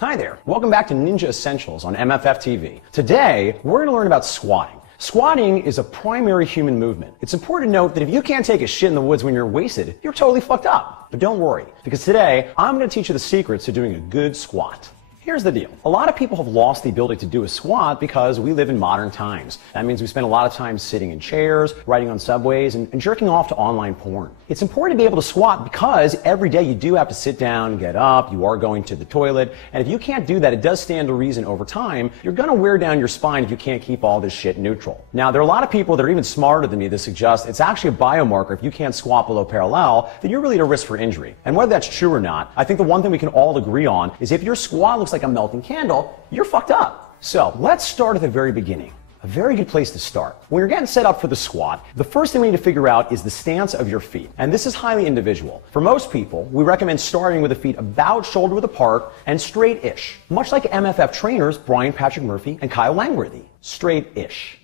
Hi there, welcome back to Ninja Essentials on MFF TV. Today, we're going to learn about squatting. Squatting is a primary human movement. It's important to note that if you can't take a shit in the woods when you're wasted, you're totally fucked up. But don't worry, because today, I'm going to teach you the secrets to doing a good squat. Here's the deal. A lot of people have lost the ability to do a squat because we live in modern times. That means we spend a lot of time sitting in chairs, riding on subways, and jerking off to online porn. It's important to be able to squat because every day you do have to sit down, get up, you are going to the toilet, and if you can't do that, it does stand to reason over time, you're going to wear down your spine if you can't keep all this shit neutral. Now, there are a lot of people that are even smarter than me that suggest it's actually a biomarker. If you can't squat below parallel, then you're really at a risk for injury. And whether that's true or not, I think the one thing we can all agree on is if your squat looks like a melting candle, you're fucked up. So let's start at the very beginning. A very good place to start. When you're getting set up for the squat, the first thing we need to figure out is the stance of your feet. And this is highly individual. For most people, we recommend starting with the feet about shoulder width apart and straight-ish. Much like MFF trainers Brian Patrick Murphy and Kyle Langworthy. Straight-ish.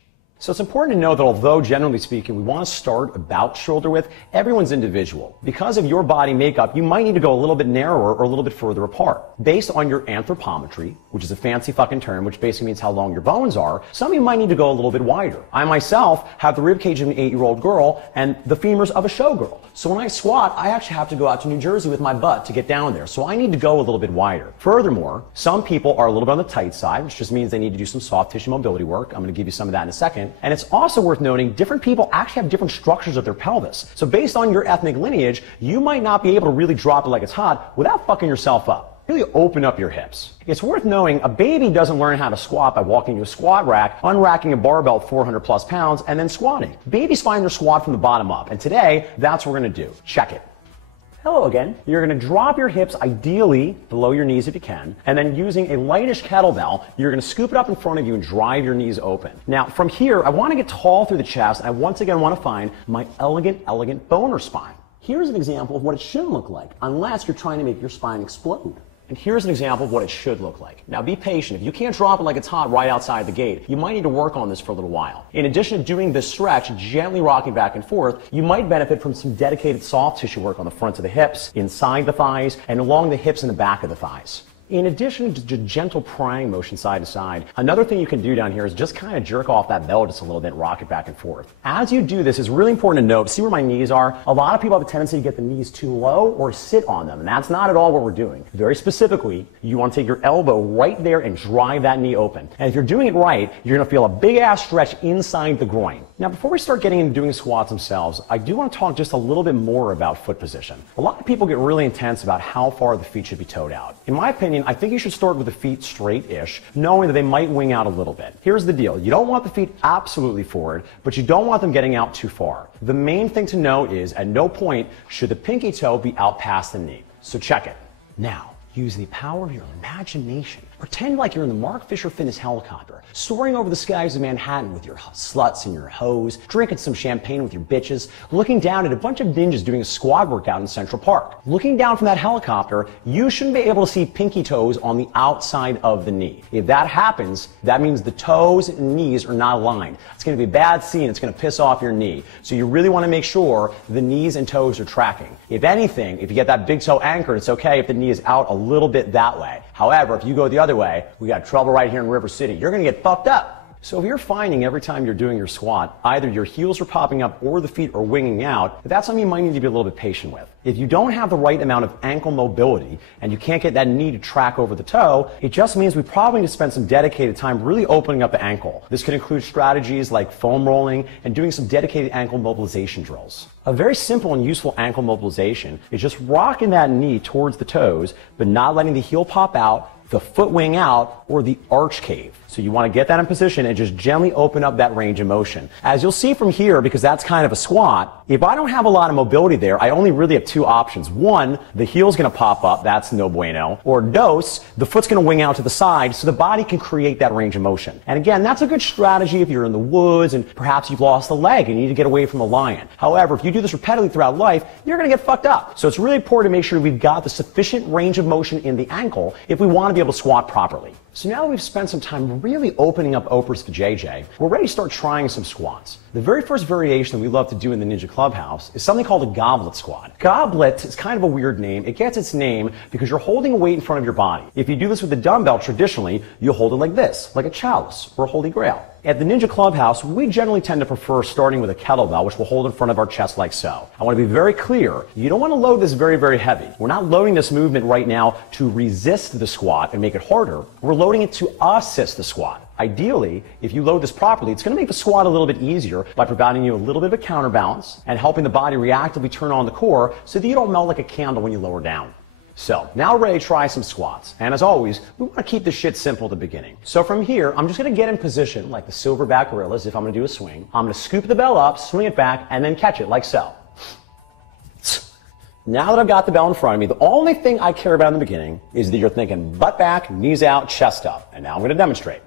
So it's important to know that although generally speaking we want to start about shoulder width, everyone's individual. Because of your body makeup, you might need to go a little bit narrower or a little bit further apart. Based on your anthropometry, which is a fancy fucking term, which basically means how long your bones are, some of you might need to go a little bit wider. I myself have the ribcage of an 8-year-old girl and the femurs of a showgirl. So when I squat, I actually have to go out to New Jersey with my butt to get down there. So I need to go a little bit wider. Furthermore, some people are a little bit on the tight side, which just means they need to do some soft tissue mobility work. I'm going to give you some of that in a second. And it's also worth noting, different people actually have different structures of their pelvis. So based on your ethnic lineage, you might not be able to really drop it like it's hot without fucking yourself up. Really open up your hips. It's worth knowing a baby doesn't learn how to squat by walking to a squat rack, unracking a barbell 400 plus pounds, and then squatting. Babies find their squat from the bottom up, and today, that's what we're gonna do. Check it. Hello again. You're going to drop your hips ideally below your knees if you can, and then using a lightish kettlebell, you're going to scoop it up in front of you and drive your knees open. Now, from here, I want to get tall through the chest, and I once again want to find my elegant boner spine. Here's an example of what it should look like, unless you're trying to make your spine explode. And here's an example of what it should look like. Now be patient. If you can't drop it like it's hot right outside the gate, you might need to work on this for a little while. In addition to doing this stretch, gently rocking back and forth, you might benefit from some dedicated soft tissue work on the fronts of the hips, inside the thighs, and along the hips and the back of the thighs. In addition to gentle prying motion side to side, another thing you can do down here is just kind of jerk off that bell just a little bit, rock it back and forth. As you do this, it's really important to note, see where my knees are? A lot of people have a tendency to get the knees too low or sit on them, and that's not at all what we're doing. Very specifically, you want to take your elbow right there and drive that knee open. And if you're doing it right, you're going to feel a big ass stretch inside the groin. Now, before we start getting into doing squats themselves, I do want to talk just a little bit more about foot position. A lot of people get really intense about how far the feet should be toed out. In my opinion, I think you should start with the feet straight-ish, knowing that they might wing out a little bit. Here's the deal. You don't want the feet absolutely forward, but you don't want them getting out too far. The main thing to know is at no point should the pinky toe be out past the knee. So check it. Now, use the power of your imagination. Pretend like you're in the Mark Fisher Fitness helicopter, soaring over the skies of Manhattan with your sluts and your hoes, drinking some champagne with your bitches, looking down at a bunch of ninjas doing a squad workout in Central Park. Looking down from that helicopter, you shouldn't be able to see pinky toes on the outside of the knee. If that happens, that means the toes and knees are not aligned. It's going to be a bad scene. It's going to piss off your knee. So you really want to make sure the knees and toes are tracking. If anything, if you get that big toe anchored, it's okay if the knee is out a little bit that way. However, if you go the other way, we got trouble right here in River City. You're going to get fucked up. So if you're finding every time you're doing your squat, either your heels are popping up or the feet are winging out, that's something you might need to be a little bit patient with. If you don't have the right amount of ankle mobility and you can't get that knee to track over the toe, it just means we probably need to spend some dedicated time really opening up the ankle. This could include strategies like foam rolling and doing some dedicated ankle mobilization drills. A very simple and useful ankle mobilization is just rocking that knee towards the toes, but not letting the heel pop out, the foot wing out, or the arch cave. So you want to get that in position and just gently open up that range of motion. As you'll see from here, because that's kind of a squat, if I don't have a lot of mobility there, I only really have two options. One, the heel's going to pop up, that's no bueno. Or dos, the foot's going to wing out to the side so the body can create that range of motion. And again, that's a good strategy if you're in the woods and perhaps you've lost a leg and you need to get away from a lion. However, if you do this repeatedly throughout life, you're going to get fucked up. So it's really important to make sure we've got the sufficient range of motion in the ankle if we want to be able to squat properly. So now that we've spent some time really opening up Oprah's vajayjay, we're ready to start trying some squats. The very first variation that we love to do in the Ninja Clubhouse is something called a goblet squat. Goblet is kind of a weird name. It gets its name because you're holding a weight in front of your body. If you do this with a dumbbell, traditionally, you'll hold it like this, like a chalice or a holy grail. At the Ninja Clubhouse, we generally tend to prefer starting with a kettlebell, which we'll hold in front of our chest like so. I want to be very clear, you don't want to load this very, very heavy. We're not loading this movement right now to resist the squat and make it harder. We're loading it to assist the squat. Ideally, if you load this properly, it's going to make the squat a little bit easier by providing you a little bit of a counterbalance and helping the body reactively turn on the core so that you don't melt like a candle when you lower down. So, now we're ready to try some squats. And as always, we want to keep this shit simple at the beginning. So from here, I'm just going to get in position like the silverback gorillas if I'm going to do a swing. I'm going to scoop the bell up, swing it back, and then catch it like so. Now that I've got the bell in front of me, the only thing I care about in the beginning is that you're thinking butt back, knees out, chest up. And now I'm going to demonstrate.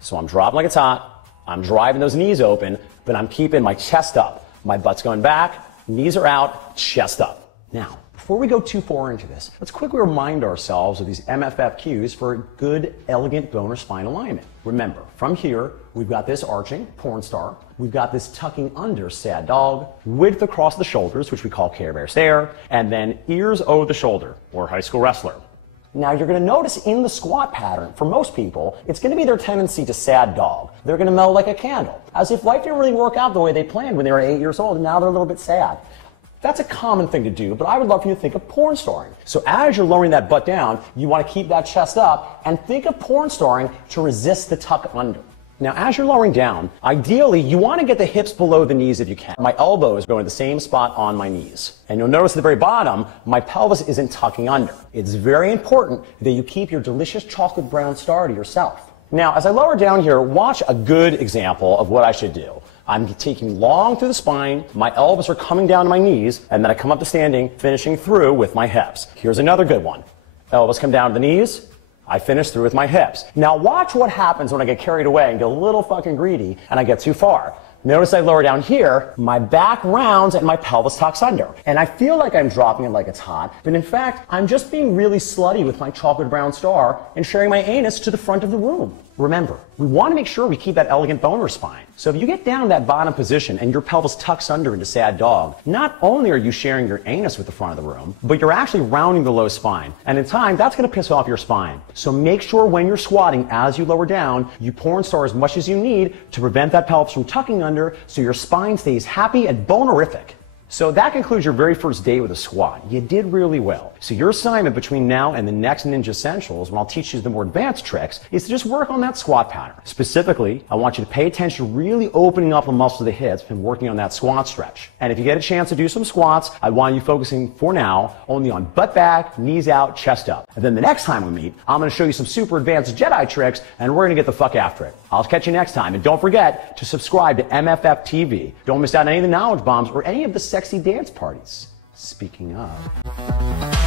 So I'm dropping like it's hot. I'm driving those knees open, but I'm keeping my chest up. My butt's going back, knees are out, chest up. Now, before we go too far into this, let's quickly remind ourselves of these MFF cues for a good, elegant bone or spine alignment. Remember, from here, we've got this arching, porn star. We've got this tucking under, sad dog. Width across the shoulders, which we call Care Bear stare. And then ears over the shoulder, or high school wrestler. Now, you're going to notice in the squat pattern, for most people, it's going to be their tendency to sad dog. They're going to melt like a candle, as if life didn't really work out the way they planned when they were 8 years old, and now they're a little bit sad. That's a common thing to do, but I would love for you to think of porn starring. So as you're lowering that butt down, you want to keep that chest up and think of porn starring to resist the tuck under. Now, as you're lowering down, ideally, you want to get the hips below the knees if you can. My elbows go in the same spot on my knees. And you'll notice at the very bottom, my pelvis isn't tucking under. It's very important that you keep your delicious chocolate brown star to yourself. Now, as I lower down here, watch a good example of what I should do. I'm taking long through the spine, my elbows are coming down to my knees, and then I come up to standing, finishing through with my hips. Here's another good one. Elbows come down to the knees, I finish through with my hips. Now watch what happens when I get carried away and get a little fucking greedy and I get too far. Notice I lower down here, my back rounds and my pelvis tucks under. And I feel like I'm dropping it like it's hot, but in fact, I'm just being really slutty with my chocolate brown star and sharing my anus to the front of the room. Remember, we want to make sure we keep that elegant boner spine. So if you get down in that bottom position and your pelvis tucks under into sad dog, not only are you sharing your anus with the front of the room, but you're actually rounding the low spine. And in time, that's going to piss off your spine. So make sure when you're squatting, as you lower down, you porn star as much as you need to prevent that pelvis from tucking under so your spine stays happy and bonerific. So that concludes your very first day with a squat. You did really well. So your assignment between now and the next Ninja Essentials, when I'll teach you the more advanced tricks, is to just work on that squat pattern. Specifically, I want you to pay attention to really opening up the muscles of the hips and working on that squat stretch. And if you get a chance to do some squats, I want you focusing, for now, only on butt back, knees out, chest up. And then the next time we meet, I'm going to show you some super advanced Jedi tricks, and we're going to get the fuck after it. I'll catch you next time. And don't forget to subscribe to MFF TV. Don't miss out on any of the knowledge bombs or any of the sexy dance parties. Speaking of...